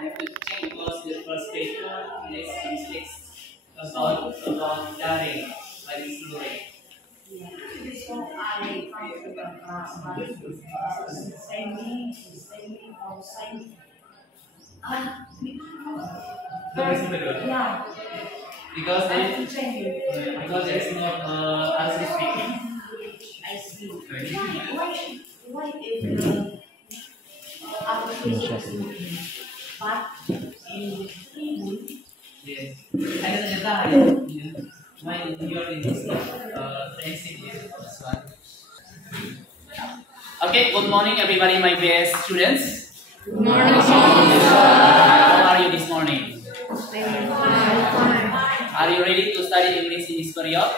I have to check because the first paper is mistakes about daring by Miss Lure. This one I found same or same. Yeah. Because I have to change it. because there is no answer speaking. I see. Why if the application is working, but in English, Yes. Ada ternyata ada. Why you are in this transit this one. Okay, good morning everybody, my best students. Good morning. How are you this morning? Are you ready to study English in this period?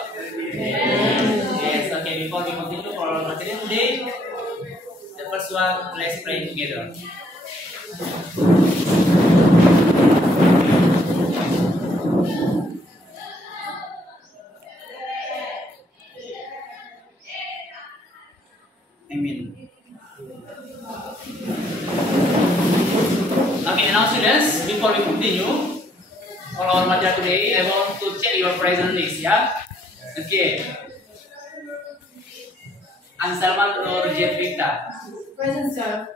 Yes. Okay, before we continue for our material today, the first one, let's pray together. Amen. Okay, now students, before we continue for our material today, I want to check your present list, yeah? Okay. Ansalman Nur Jeffrita. Present, sir.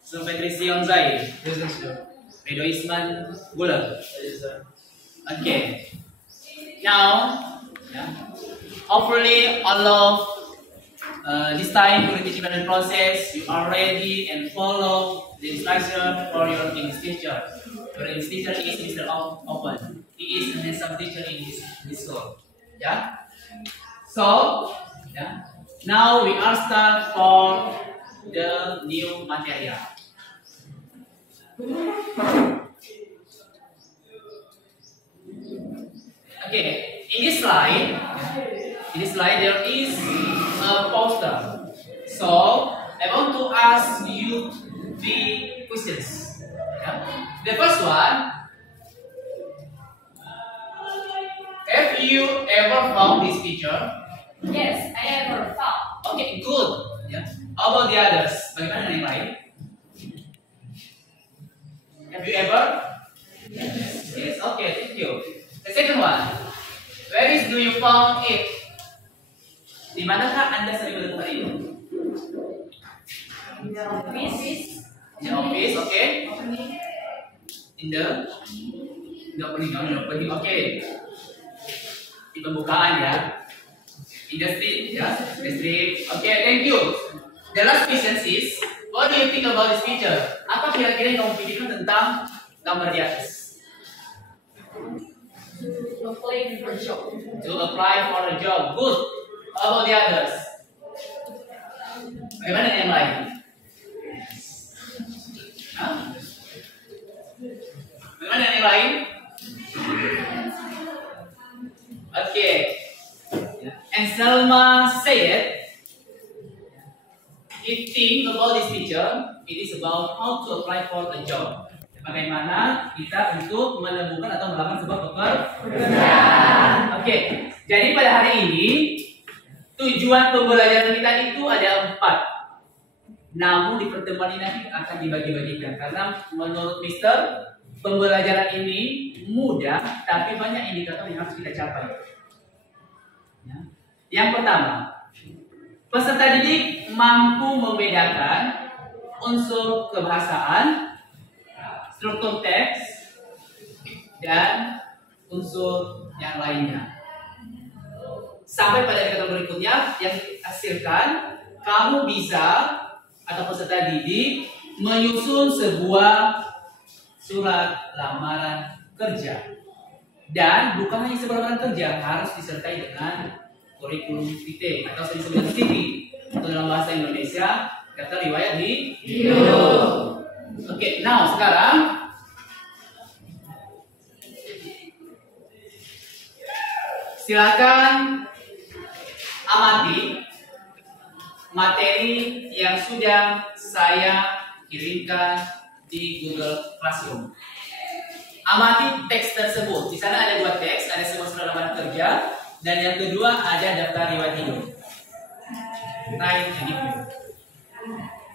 So Patricia Zai. Present, sir. Edo Isman Guler. Yes, sir. Okay. Now, hopefully all of this time during the teaching process, you are ready and follow the instruction for your English teacher. Your English teacher is Mr. Open. He is the handsome teacher in this school. Yeah. So, yeah. Now we are start for the new material. Okay. In this slide there is a poster. So I want to ask you three questions. Yeah. The first one, have you ever found this picture? Yes, I ever found. Okay, good. Yeah. How about the others? Bagaimana dengan yang lain? Have you ever? Yes. Yes. Okay, thank you. The second one, where do you found it? Di manakah Anda sering menemukan itu? In the office. In the office, okay. In the opening, okay. Di pembukaan ya. Industry, ya. Industry. Okay, thank you. The last question is, what do you think about this picture? Apa kira-kira yang kamu pikirkan tentang gambar di atas? To apply for a job. To apply for a job. Good. How about the others? Bagaimana dengan yang lain? Hah? Bagaimana dengan yang lain? Okay. And Selma said, he think about this picture, it is about how to apply for a job. Bagaimana kita untuk menemukan atau melamar sebuah pekerjaan. Oke, jadi pada hari ini tujuan pembelajaran kita itu ada 4. Namun di pertemuan ini nanti akan dibagi-bagikan karena menurut Mister pembelajaran ini mudah, tapi banyak indikator yang harus kita capai. Ya. Yang pertama, peserta didik mampu membedakan unsur kebahasaan, struktur teks, dan unsur yang lainnya. Sampai pada indikator berikutnya yang dihasilkan, kamu bisa atau peserta didik menyusun sebuah surat lamaran kerja. Dan bukan hanya sebuah lamaran kerja, harus disertai dengan kurikulum vitae atau disebut CV atau dalam bahasa Indonesia kata riwayat hidup. Oke, now sekarang silakan amati materi yang sudah saya kirimkan di Google Classroom. Amati teks tersebut. Di sana ada 2 teks, ada sebuah surat lamaran kerja dan yang kedua ada daftar riwayat hidup. Right and review.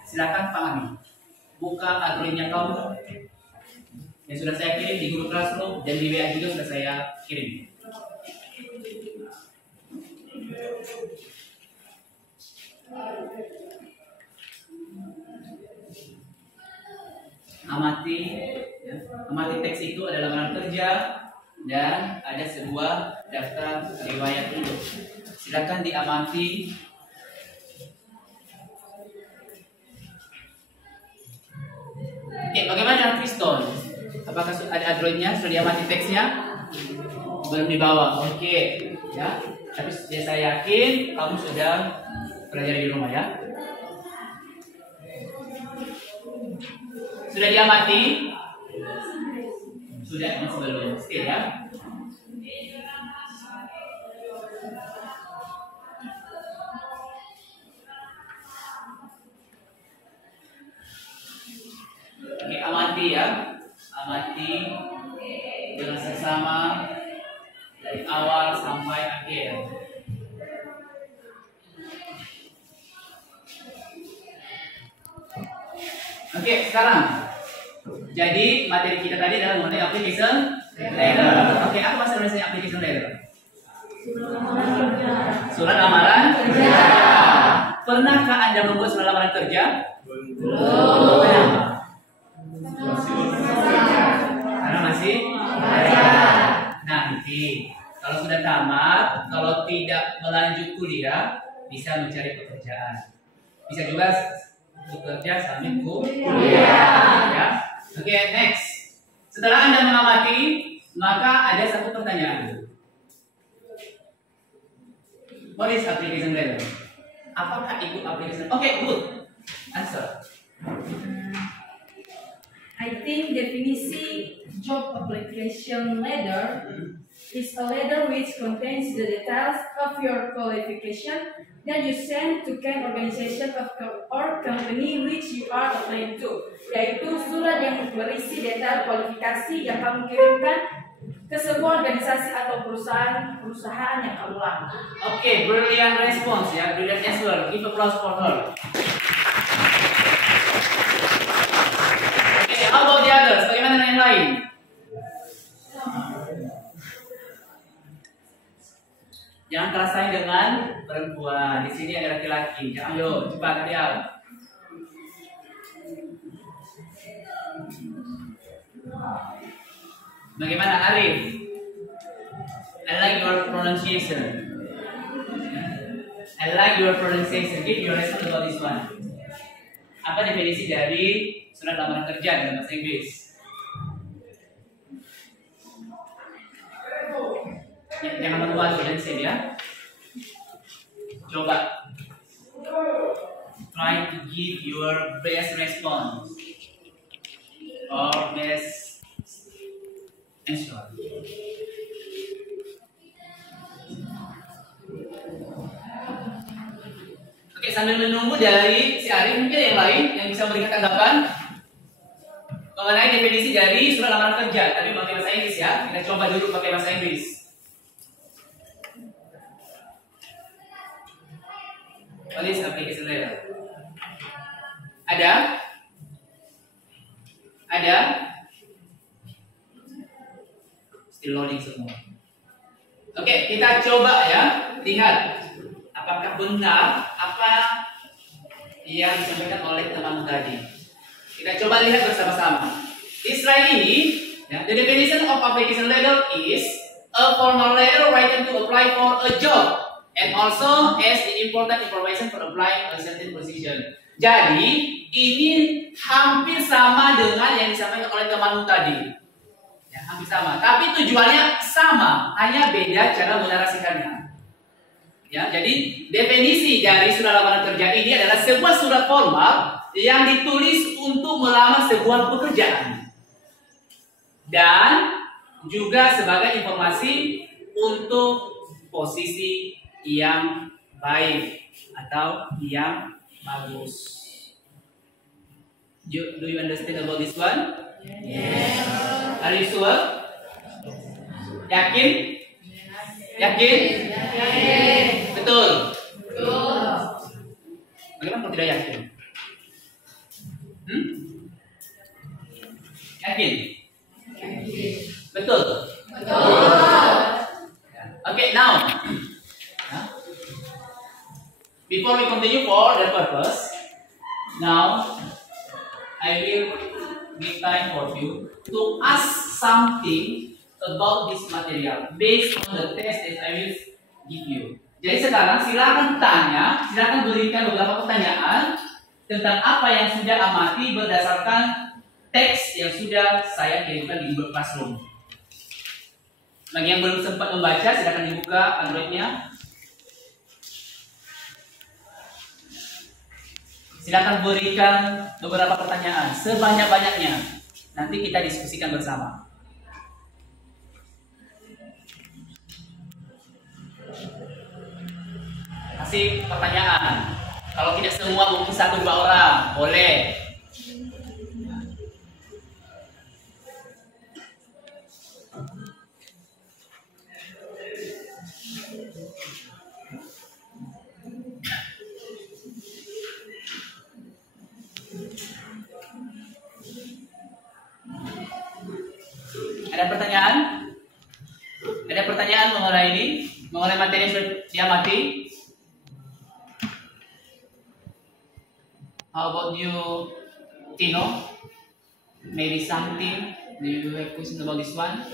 Silakan pahami. Buka Androidnya kamu, yang sudah saya kirim di grup Classroom dan di WA juga sudah saya kirim. Amati, ya. Amati teks itu adalah lamaran kerja dan ada sebuah daftar riwayat hidup. Silakan diamati. Oke, bagaimana dengan Kriston? Apakah ada Androidnya? Sudah diamati teksnya? Belum dibawa. Oke, ya. Tapi saya yakin kamu sudah belajar di rumah ya. Sudah diamati? Sudah, masih belum. Still ya. Oke, amati ya. Amati dengan seksama dari awal sampai akhir. Oke, sekarang. Jadi materi kita tadi adalah mengenai application letter. Oke, apa bahasa Indonesia application letter? Surat lamaran kerja. Pernahkah Anda membuat surat lamaran kerja? Belum. Kenapa? Karena masih nanti. Kalau sudah tamat, kalau tidak melanjut kuliah, bisa mencari pekerjaan. Bisa juga bekerja sambil kuliah. Ya. Oke, next. Setelah Anda mengamati, maka ada satu pertanyaan. What is application letter? Apakah itu application? Oke, good. Answer. I think definisi job application letter is a letter which contains the details of your qualification that you send to an organization or company which you are applying to, yaitu surat yang berisi detail kualifikasi yang kamu kirimkan ke sebuah organisasi atau perusahaan yang kamu lamar. Oke, brilliant response ya, brilliant answer. Give applause for her. Oke, how about the others? Bagaimana dengan yang lain? Jangan kalah saing dengan perempuan. Di sini ada laki-laki. Ayo, cepat kalian. Bagaimana Arif? I like your pronunciation. I like your pronunciation. Give your response about this one. Apa definisi dari surat lamaran kerja dalam bahasa Inggris? Jangan malu-malu dan save ya. Coba try to give your best response or best answer. Oke, sambil menunggu dari si Arif, mungkin yang lain yang bisa memberikan tanggapan mengenai definisi dari surat lamaran kerja, tapi pakai bahasa Inggris ya. Kita coba dulu pakai bahasa Inggris. What is application letter? Ada? Ada? Still loading semua. Oke, kita coba ya. Lihat apakah benar apa yang disampaikan oleh teman tadi. Kita coba lihat bersama-sama. Di slide ini, ya, the definition of application letter is a formal letter written to apply for a job and also as the important information for applying a certain position. Jadi ini hampir sama dengan yang disampaikan oleh temanmu tadi. Ya, hampir sama. Tapi tujuannya sama, hanya beda cara menarasikannya. Ya, jadi definisi dari surat lamaran kerja ini adalah sebuah surat formal yang ditulis untuk melamar sebuah pekerjaan dan juga sebagai informasi untuk posisi yang baik atau yang bagus. Do you understand about this one? Yes. Are you sure? Yakin? Yakin? Yakin. Betul. Betul. Bagaimana kalau tidak yakin? Yakin? Betul? Okay, now before we continue for the purpose, now I will give time for you to ask something about this material based on the test that I will give you. Jadi sekarang silakan tanya, silakan berikan beberapa pertanyaan tentang apa yang sudah amati berdasarkan teks yang sudah saya kirimkan di Google Classroom. Bagi yang belum sempat membaca, silakan dibuka Android-nya. Silakan berikan beberapa pertanyaan sebanyak-banyaknya. Nanti kita diskusikan bersama. Kasih pertanyaan. Kalau tidak semua mungkin 1-2 orang, boleh. Ada pertanyaan? Ada pertanyaan mengenai ini? Mengenai materi yang sudah diamati? How about you, Tino? Maybe something? Do you have question about this one?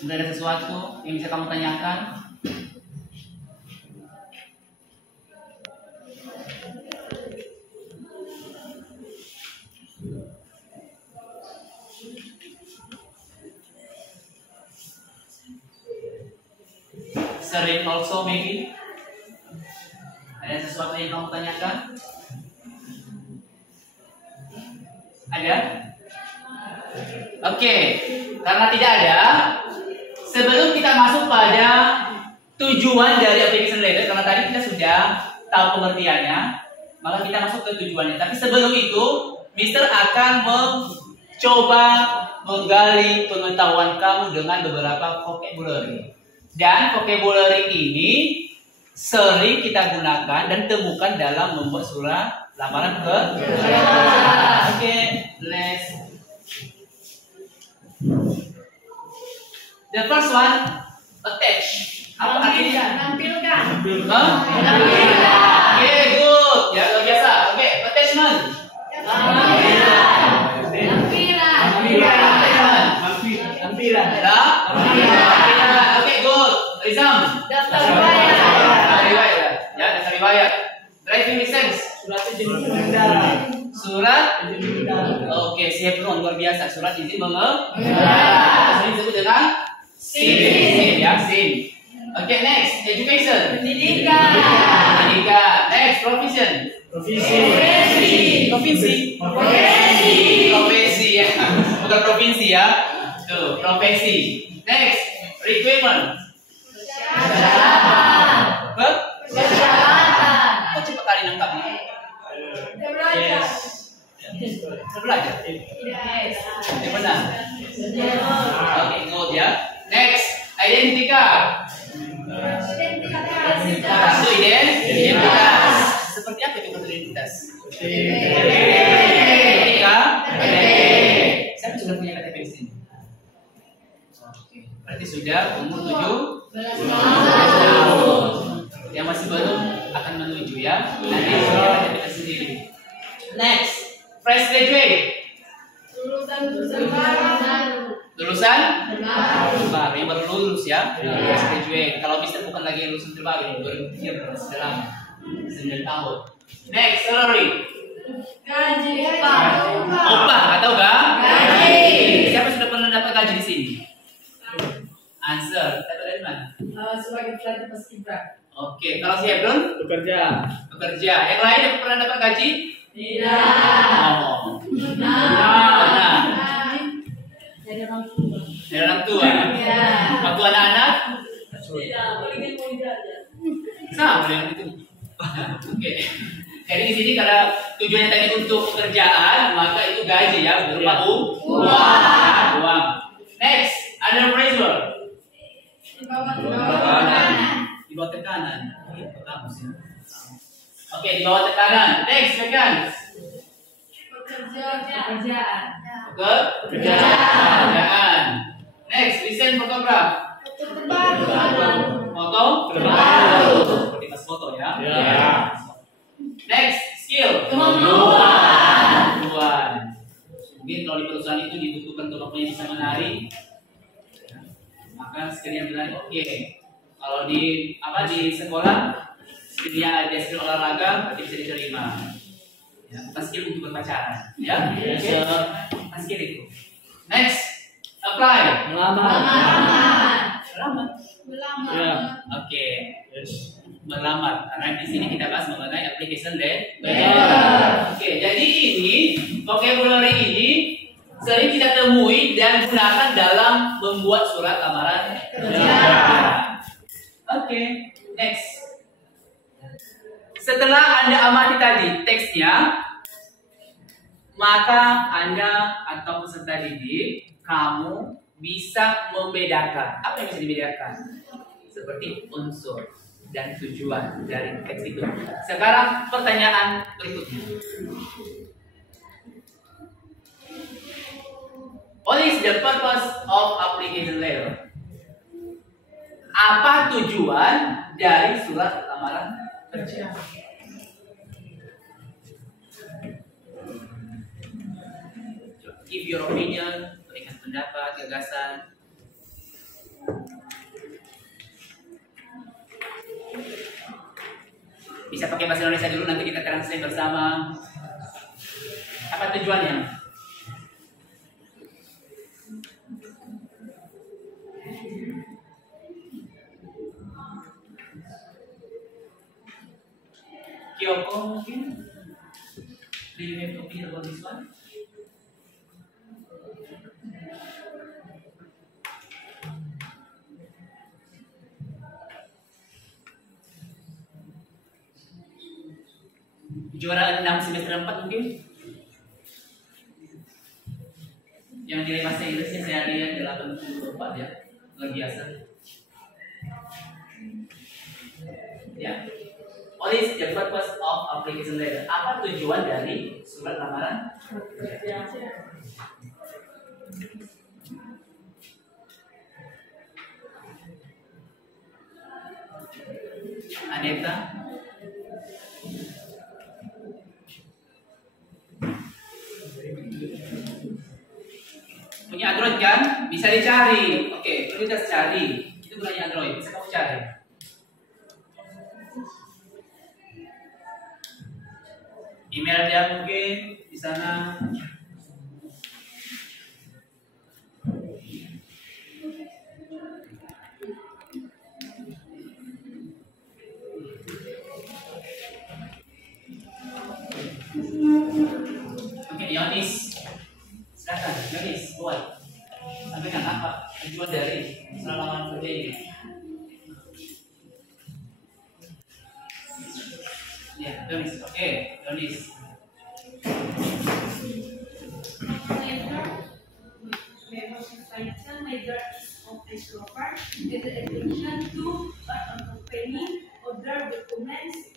Sudah ada sesuatu yang bisa kamu tanyakan? Sering also maybe? Ada sesuatu yang kamu tanyakan? Ada? Oke, karena tidak ada, sebelum kita masuk pada tujuan dari application letter, karena tadi kita sudah tahu pengertiannya, maka kita masuk ke tujuannya. Tapi sebelum itu, Mister akan mencoba menggali pengetahuan kamu dengan beberapa vocabulary. Dan vocabulary ini sering kita gunakan dan temukan dalam membuat surat lamaran kerja. Oke, let's. The first one, attach. Apa artinya? Nampilkan. Oke, good. Ya, luar biasa. Oke, attachment. Tampilan. Oke, good. Rizam. Daftar riwayat. Ya, daftar riwayat. Driving license. Surat izin mengendara. Surat. Oke, Sebron luar biasa. Surat izin mengendara. Sering disebut dengan SIM. Ya, SIM. Oke, next education. Pendidikan. Next profession. Provinsi. Profesi ya. Bukan provinsi ya. Tuh, profesi. Next requirement. Kok cepat kali nangkapnya? Yes. Sudah belajar? Yang benar. Oke, good ya. Next, identika. Kartu identitas. Seperti apa itu kartu identitas? Siapa sudah punya KTP di sini? Oke, berarti sudah umur 17 tahun. Yang masih belum akan menuju ya. Nanti sudah KTP sendiri. Next, fresh graduate. Lulusan baru yang baru lulus ya. Fresh graduate. Kalau Mister bukan lagi lulusan terbaru, 2013 dalam 9 tahun. Next, salary. Gaji. Upah atau enggak? Gaji. Siapa sudah pernah dapat gaji di sini? Answer. Dapat dari mana? Sebagai pelatih paskibra. Oke, kalau si Hebron Bekerja. bekerja. Yang lain yang pernah dapat gaji? Tidak. Oh. Nah. Dari orang tua. Dari orang tua. Ya. Waktu anak-anak? Tidak. Paling Sama dengan itu. Oke. Jadi di sini karena tujuannya tadi untuk pekerjaan, maka itu gaji ya, berupa uang. Next, under pressure. Di bawah tekanan. Oke, di bawah tekanan. Next, second. Pekerjaan. Pekerjaan. Next, listen orang itu dibutuhkan untuk mempunyai bisa menari, ya, maka sekalian bilang oke. Kalau di sekolah sekalian ada skill olahraga berarti bisa diterima. Ya, bukan skill untuk berpacaran. Ya, bukan skill itu. Next, apply. Melamar. Ya. Oke. Yes. Melamar. Karena di sini kita bahas mengenai application letter. Oke, jadi ini vocabulary ini sering kita temui dan gunakan dalam membuat surat lamaran kerja. Oke, next. Setelah Anda amati tadi teksnya, maka Anda atau peserta didik kamu bisa membedakan. Apa yang bisa dibedakan? Seperti unsur dan tujuan dari teks itu. Sekarang pertanyaan berikutnya. What is the purpose of application letter? Apa tujuan dari surat lamaran kerja? Give your opinion, berikan pendapat, gagasan. Bisa pakai bahasa Indonesia dulu, nanti kita translate bersama. Apa tujuannya? Kyoko mungkin? Do you have opinion about this one? Juara 6 semester 4 mungkin? Yang nilai bahasa Inggrisnya saya lihat 84 ya, luar biasa. Ya. What is the purpose of application letter? Apa tujuan dari surat lamaran kerja? Aneta? Punya Android kan? Bisa dicari. Oke, kita cari. Itu gunanya Android, bisa kamu cari. Email dia mungkin di sana. Oke, Yonis. Silakan, Yonis, buat. Sampaikan apa tujuan dari selama kerja ini? Ya, Yonis. Oke, Yonis. Letter of a shopper is the attention to accompany other documents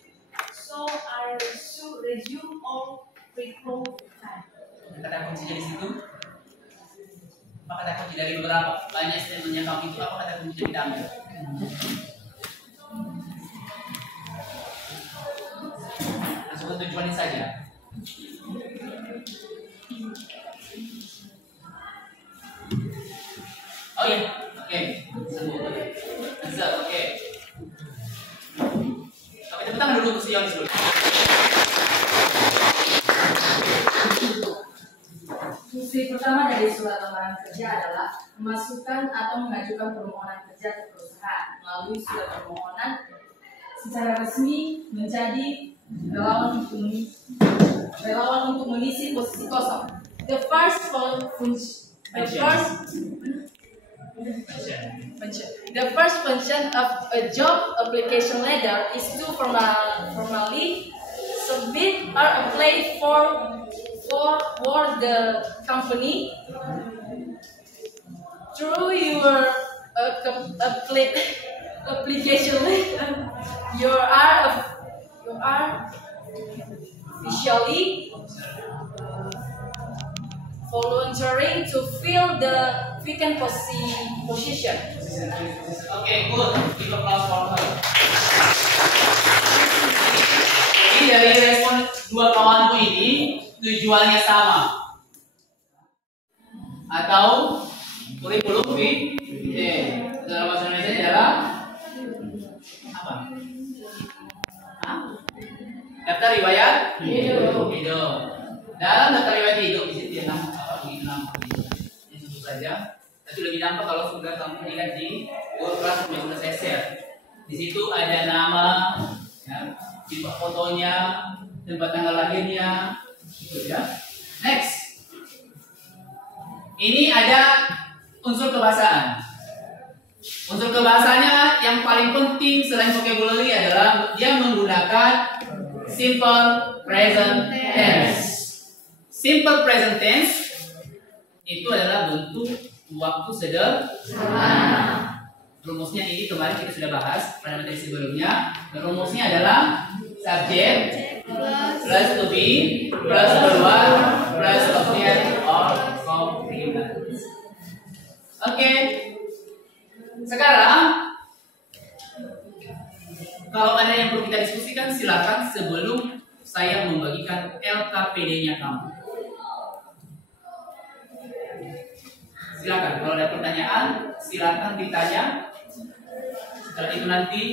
so I should resume or recall time. Kata kuncinya di situ. Apa kata kunci dari beberapa banyak statementnya kamu itu? Apa kata kuncinya kita ambil? Langsung ke tujuannya saja. Oh ya, oke. Semua oke. Oke. Tapi tepuk tangan dulu untuk si Yonis dulu. Fungsi pertama dari surat lamaran kerja adalah memasukkan atau mengajukan permohonan kerja ke perusahaan melalui surat permohonan secara resmi menjadi relawan untuk mengisi posisi kosong. The first function of a job application letter is to formally submit or apply for the company through your application letter. You are officially volunteering to fill the vacant position. Okay, good. Give applause for her. Jadi dari respon dua kawanku ini tujuannya sama. atau kurikulum vitae. Dalam bahasa Indonesia adalah apa? Hah? Daftar riwayat hidup. Dalam daftar riwayat hidup di sini nama apa? Begitu nama. Ini sebut saja. Tapi lebih nampak kalau sudah kamu lihat di Google Classroom yang sudah saya share. Di situ ada nama, ya, fotonya, tempat tanggal lahirnya, gitu ya. Next, ini ada unsur kebahasaan. Unsur kebahasanya yang paling penting selain vocabulary adalah dia menggunakan simple present tense. Simple present tense itu adalah bentuk waktu sederhana. Rumusnya ini kemarin kita sudah bahas pada materi sebelumnya. Rumusnya adalah subjek plus to be plus keluar plus object or complement. Oke. Sekarang kalau ada yang perlu kita diskusikan silakan sebelum saya membagikan LKPD-nya kamu. Silakan kalau ada pertanyaan silakan ditanya. Setelah itu nanti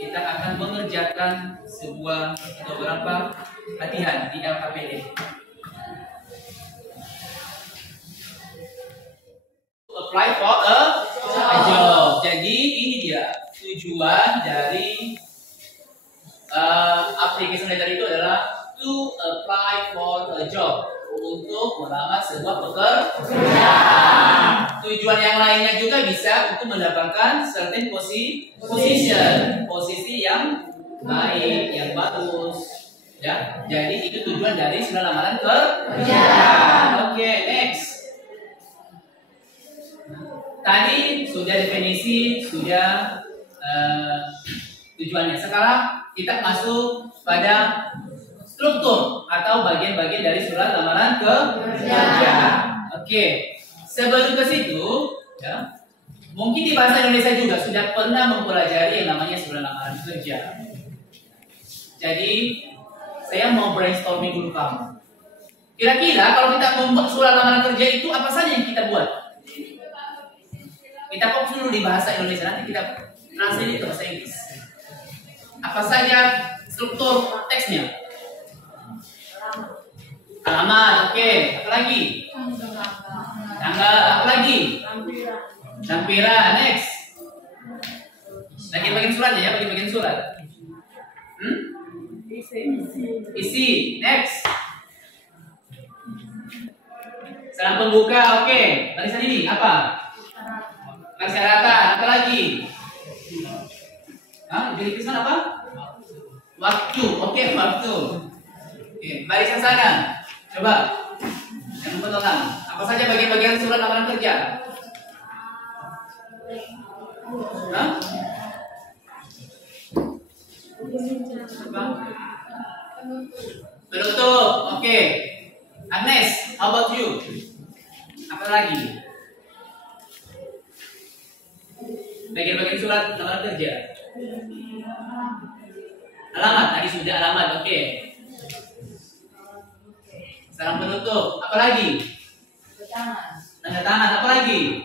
kita akan mengerjakan sebuah atau beberapa latihan di LKPD. Apply for a job. Jadi ini dia tujuan dari application letter itu adalah to apply for a job, untuk melamar sebuah pekerjaan. Tujuan yang lainnya juga bisa untuk mendapatkan certain position, posisi yang baik, yang bagus. Ya, jadi itu tujuan dari surat lamaran kerja. Oke, next. Tadi sudah definisi, sudah tujuannya. Sekarang kita masuk pada struktur atau bagian-bagian dari surat lamaran kerja. Oke, sebelum ke situ, ya, mungkin di bahasa Indonesia juga sudah pernah mempelajari yang namanya surat lamaran kerja. Jadi, saya mau brainstorming dulu kamu. Kira-kira kalau kita membuat surat lamaran kerja itu apa saja yang kita buat? Kita fokus dulu di bahasa Indonesia, nanti kita translate ke bahasa Inggris. Apa saja struktur teksnya? Alamat, oke. Apa lagi? Tanggal, apa lagi? Lampiran, next. Bagian-bagian suratnya ya, bagian-bagian surat. Isi, next. Salam pembuka, oke. Barisan ini apa? Masyarakat, apa lagi? Jadi pesan apa? Waktu, oke, waktu. Oke, barisan sana. Coba. Yang potongan. Apa saja bagian-bagian surat lamaran kerja? Penutup, oke. Agnes, how about you? Apa lagi? Bagian-bagian surat lamaran kerja. Alamat, tadi sudah alamat, oke. Salam penutup, apa lagi? Tanda tangan, apa lagi?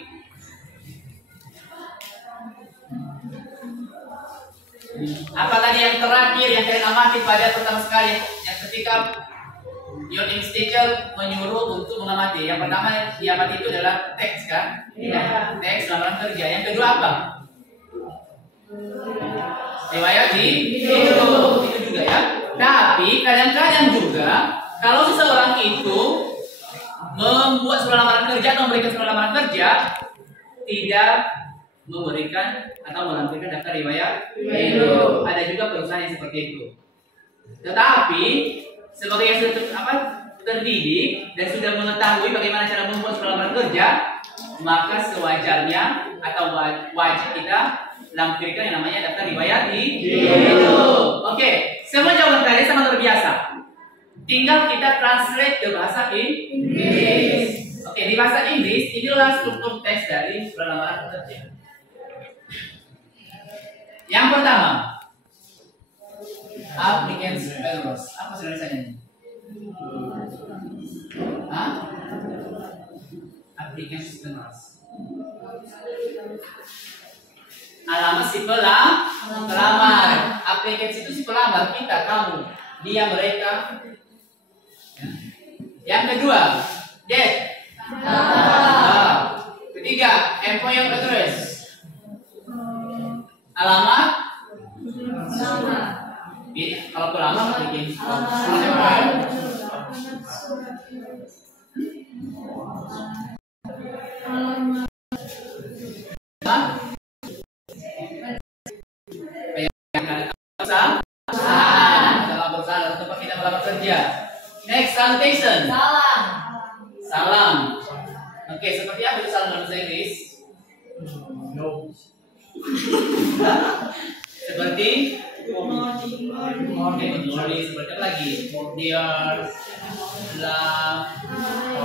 Apa tadi yang terakhir yang kalian amati pada pertama sekali yang ketika your English teacher menyuruh untuk mengamati? Yang pertama diamati itu adalah teks kan? Iya. Teks lamaran kerja. Yang kedua apa? Riwayat hidup itu juga ya. Tapi kadang-kadang juga kalau seseorang itu membuat surat lamaran kerja atau memberikan surat lamaran kerja tidak memberikan atau melampirkan daftar riwayat hidup. Ada juga perusahaan yang seperti itu. Tetapi sebagai yang sudah terdidik dan sudah mengetahui bagaimana cara membuat surat lamaran kerja, maka sewajarnya atau wajib kita lampirkan yang namanya daftar riwayat hidup. Oke, semua jawaban kalian sama terbiasa. Tinggal kita translate ke bahasa Inggris. Oke, di bahasa Inggris inilah struktur teks dari surat lamaran kerja. Yang pertama, applicants errors. Apa tulisannya? Apa? Applicants Generals. Alamat si pelamar. Applicants itu si pelamar, kita, kamu, dia, mereka. Yang kedua, date. Ketiga, employer address. Alamat. Kalau pelamar bikin salam bersalah tempat kita melamar kerja. Next, salutation. Salam. Oke, seperti apa itu salam dalam bahasa Inggris? No. Seperti good morning, seperti apa lagi? Dear, love,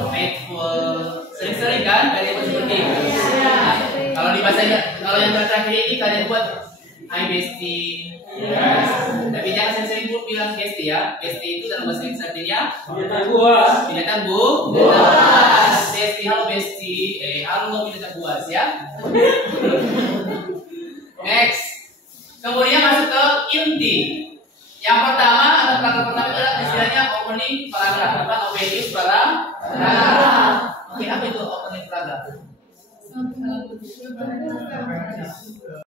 faithful. Sering-sering kan kalian seperti itu. Nah, kalau di bahasa kalau yang terakhir ini kalian buat hi bestie. Yes. Tapi jangan sering-sering bilang bestie ya. Bestie itu dalam bahasa Inggris artinya Binatang buas. binatang buas. Bestie, halo bestie. Halo binatang buas ya. Next. Kemudian masuk ke inti. Yang pertama atau paragraf pertama itu adalah istilahnya opening paragraf, depan opening paragraf. Oke, apa itu opening paragraf?